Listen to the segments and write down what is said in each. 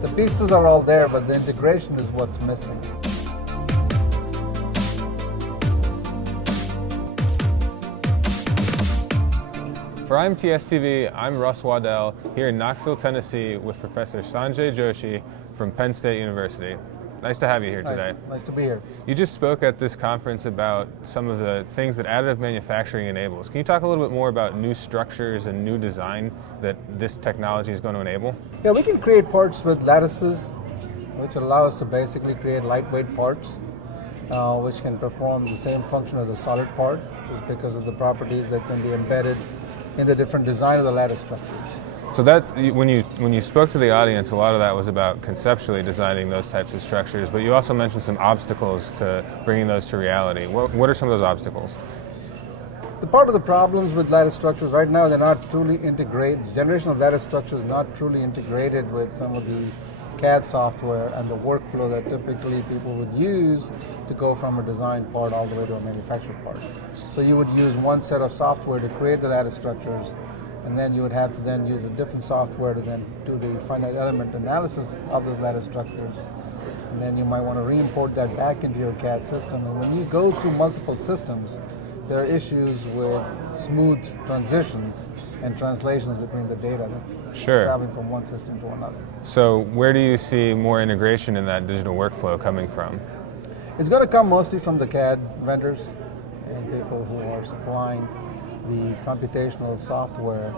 The pieces are all there, but the integration is what's missing. For IMTS TV, I'm Russ Waddell here in Knoxville, Tennessee with Professor Sanjay Joshi from Penn State University. Nice to have you here today. Hi, nice to be here. You just spoke at this conference about some of the things that additive manufacturing enables. Can you talk a little bit more about new structures and new design that this technology is going to enable? Yeah, we can create parts with lattices, which allow us to basically create lightweight parts, which can perform the same function as a solid part, just because of the properties that can be embedded in the different design of the lattice structures. So that's, when you spoke to the audience, a lot of that was about conceptually designing those types of structures, but you also mentioned some obstacles to bringing those to reality. What are some of those obstacles? The part of the problems with lattice structures right now, they're not truly integrated. The generation of lattice structures is not truly integrated with some of the CAD software and the workflow that typically people would use to go from a design part all the way to a manufactured part. So you would use one set of software to create the lattice structures, and then you would have to then use a different software to then do the finite element analysis of those lattice structures. And then you might want to re-import that back into your CAD system. And when you go through multiple systems, there are issues with smooth transitions and translations between the data that's traveling from one system to another. So where do you see more integration in that digital workflow coming from? It's going to come mostly from the CAD vendors and people who are supplying the computational software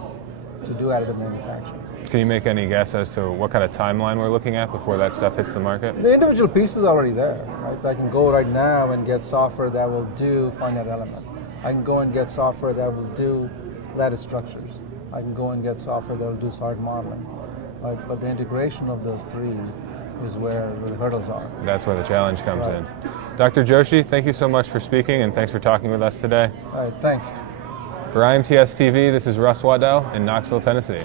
to do additive manufacturing. Can you make any guess as to what kind of timeline we're looking at before that stuff hits the market? The individual pieces are already there, right? I can go right now and get software that will do finite element. I can go and get software that will do lattice structures. I can go and get software that will do solid modeling. Right? But the integration of those three is where the hurdles are. That's where the challenge comes in. Dr. Joshi, thank you so much for speaking and thanks for talking with us today. All right, thanks. For IMTS TV, this is Russ Waddell in Knoxville, Tennessee.